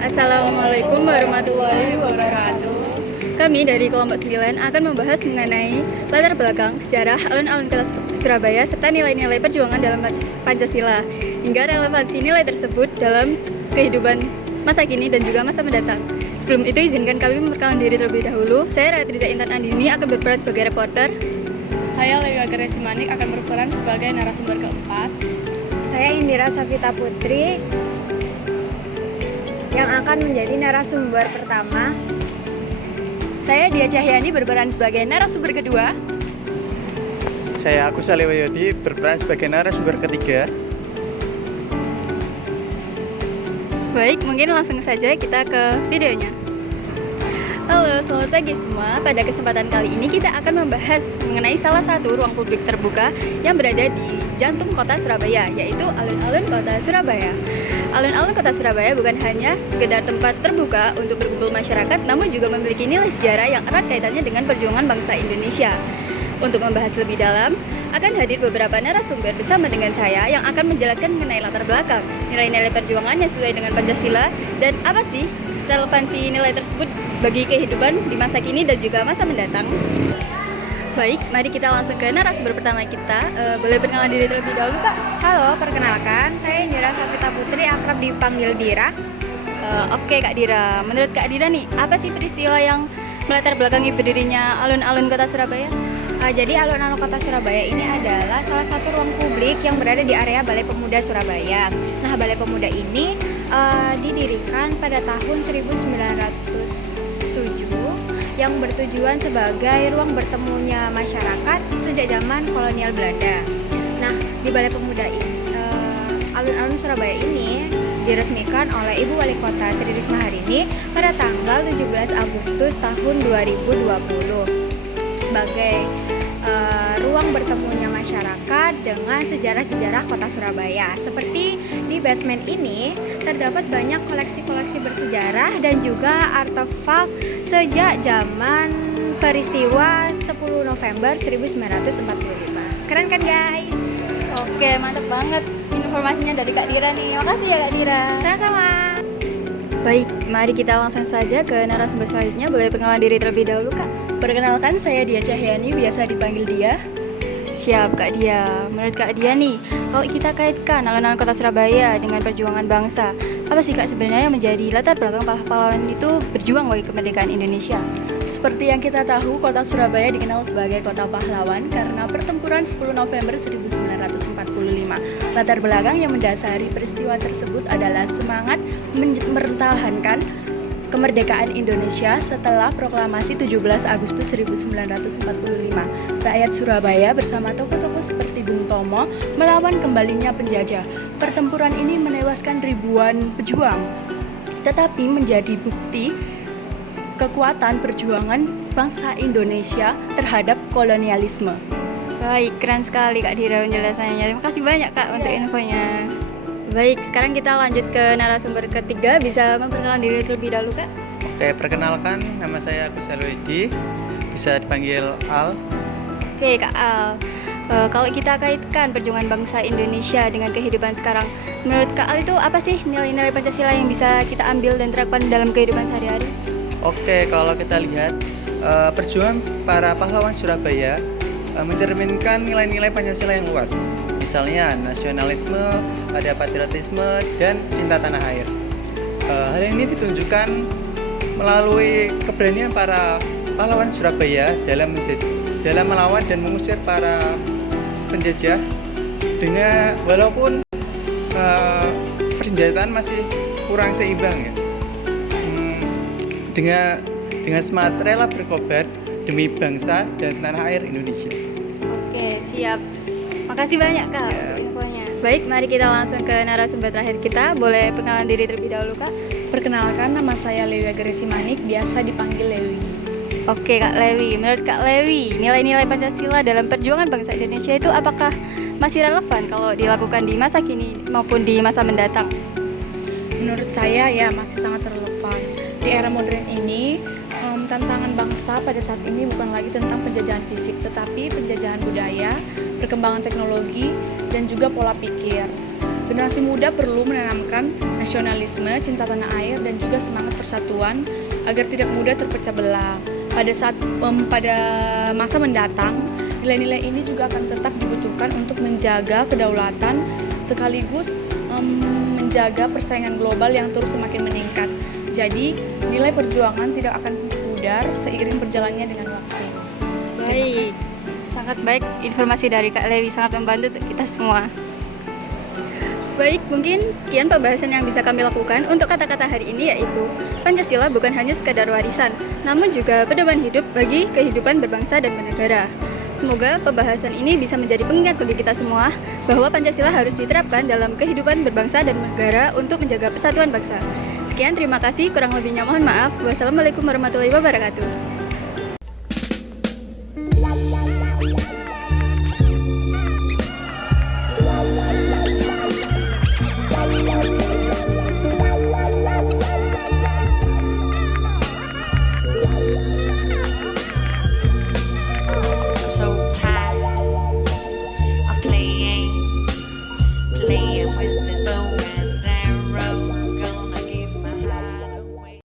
Assalamualaikum warahmatullahi wabarakatuh. Kami dari kelompok 9 akan membahas mengenai latar belakang, sejarah, alun-alun kota Surabaya, serta nilai-nilai perjuangan dalam Pancasila, hingga relevansi nilai tersebut dalam kehidupan masa kini dan juga masa mendatang. Sebelum itu, izinkan kami memperkenalkan diri terlebih dahulu. Saya Ratriza Intan Andini akan berperan sebagai reporter. Saya Lewi Agresimanik akan berperan sebagai narasumber keempat. Saya Indira Safita Putri yang akan menjadi narasumber pertama. Saya Dia Cahyani berperan sebagai narasumber kedua. Saya Agus Alewayodi berperan sebagai narasumber ketiga. Baik, mungkin langsung saja kita ke videonya. Halo, selamat pagi semua. Pada kesempatan kali ini kita akan membahas mengenai salah satu ruang publik terbuka yang berada di jantung kota Surabaya, yaitu alun-alun kota Surabaya. Alun-alun kota Surabaya bukan hanya sekedar tempat terbuka untuk berkumpul masyarakat, namun juga memiliki nilai sejarah yang erat kaitannya dengan perjuangan bangsa Indonesia. Untuk membahas lebih dalam, akan hadir beberapa narasumber bersama dengan saya yang akan menjelaskan mengenai latar belakang, nilai-nilai perjuangan yang sesuai dengan Pancasila, dan apa sih relevansi nilai tersebut bagi kehidupan di masa kini dan juga masa mendatang. Baik, mari kita langsung ke narasumber pertama kita. Boleh perkenalan diri terlebih dahulu, Kak? Halo, perkenalkan, saya Indira Safita Putri, akrab dipanggil Dira. Oke, Kak Dira. Menurut Kak Dira nih, apa sih peristiwa yang melatar belakangi berdirinya alun-alun kota Surabaya? Jadi alun-alun kota Surabaya ini adalah salah satu ruang publik yang berada di area Balai Pemuda Surabaya. Nah, Balai Pemuda ini didirikan pada tahun 1907 yang bertujuan sebagai ruang bertemunya masyarakat sejak zaman kolonial Belanda. Nah, di Balai Pemuda ini, alun-alun Surabaya ini diresmikan oleh Ibu Wali Kota Tri Risma Harini pada tanggal 17 Agustus tahun 2020 sebagai ruang bertemunya masyarakat dengan sejarah-sejarah kota Surabaya. Seperti di basement ini terdapat banyak koleksi-koleksi bersejarah dan juga artefak sejak zaman peristiwa 10 November 1945. Keren kan guys? Oke, mantap banget informasinya dari Kak Dira nih. Makasih ya Kak Dira. Sama-sama. Baik, mari kita langsung saja ke narasumber selanjutnya. Boleh perkenalan diri terlebih dahulu, Kak? Perkenalkan, saya Dia Cahyani, biasa dipanggil Dia. Siap, Kak Dia. Menurut Kak Dia nih, kalau kita kaitkan alun-alun kota Surabaya dengan perjuangan bangsa, apa sih Kak sebenarnya yang menjadi latar belakang pahlawan itu berjuang bagi kemerdekaan Indonesia? Seperti yang kita tahu, kota Surabaya dikenal sebagai kota pahlawan karena pertempuran 10 November 1945. Latar belakang yang mendasari peristiwa tersebut adalah semangat mempertahankan kemerdekaan Indonesia setelah proklamasi 17 Agustus 1945. Rakyat Surabaya bersama tokoh-tokoh seperti Bung Tomo melawan kembalinya penjajah. Pertempuran ini menewaskan ribuan pejuang, tetapi menjadi bukti kekuatan perjuangan bangsa Indonesia terhadap kolonialisme. Baik, keren sekali Kak Dira penjelasannya. Terima kasih banyak Kak untuk infonya. Baik, sekarang kita lanjut ke narasumber ketiga. Bisa memperkenalkan diri terlebih dahulu, Kak? Oke, perkenalkan, nama saya Agus Alewayodi, bisa dipanggil Al. Oke, Kak Al. Kalau kita kaitkan perjuangan bangsa Indonesia dengan kehidupan sekarang, menurut Kak Al itu apa sih nilai-nilai Pancasila yang bisa kita ambil dan terapkan dalam kehidupan sehari-hari? Oke, kalau kita lihat perjuangan para pahlawan Surabaya mencerminkan nilai-nilai Pancasila yang luas. Misalnya nasionalisme, ada patriotisme, dan cinta tanah air. Hal ini ditunjukkan melalui keberanian para pahlawan Surabaya dalam melawan dan mengusir para penjajah dengan walaupun persenjataan masih kurang seimbang ya. Dengan semangat rela berkorban demi bangsa dan tanah air Indonesia. Oke, siap. Makasih banyak Kak untuk infonya. Baik, mari kita langsung ke narasumber terakhir kita. Boleh perkenalan diri terlebih dahulu, Kak? Perkenalkan, nama saya Lewi Agresimanik, biasa dipanggil Lewi. Oke, Kak Lewi. Menurut Kak Lewi, nilai-nilai Pancasila dalam perjuangan bangsa Indonesia itu apakah masih relevan kalau dilakukan di masa kini maupun di masa mendatang? Menurut saya ya masih sangat relevan. Di era modern ini, tantangan bangsa pada saat ini bukan lagi tentang penjajahan fisik, tetapi penjajahan budaya, perkembangan teknologi, dan juga pola pikir. Generasi muda perlu menanamkan nasionalisme, cinta tanah air, dan juga semangat persatuan agar tidak mudah terpecah belah. Pada masa mendatang, nilai-nilai ini juga akan tetap dibutuhkan untuk menjaga kedaulatan sekaligus menjaga persaingan global yang terus semakin meningkat. Jadi, nilai perjuangan tidak akan pudar seiring berjalannya dengan waktu. Baik, sangat baik informasi dari Kak Lewi, sangat membantu untuk kita semua. Baik, mungkin sekian pembahasan yang bisa kami lakukan untuk kata-kata hari ini, yaitu Pancasila bukan hanya sekadar warisan, namun juga pedoman hidup bagi kehidupan berbangsa dan bernegara. Semoga pembahasan ini bisa menjadi pengingat bagi kita semua bahwa Pancasila harus diterapkan dalam kehidupan berbangsa dan bernegara untuk menjaga persatuan bangsa. Sekian, terima kasih. Kurang lebihnya mohon maaf. Wassalamualaikum warahmatullahi wabarakatuh.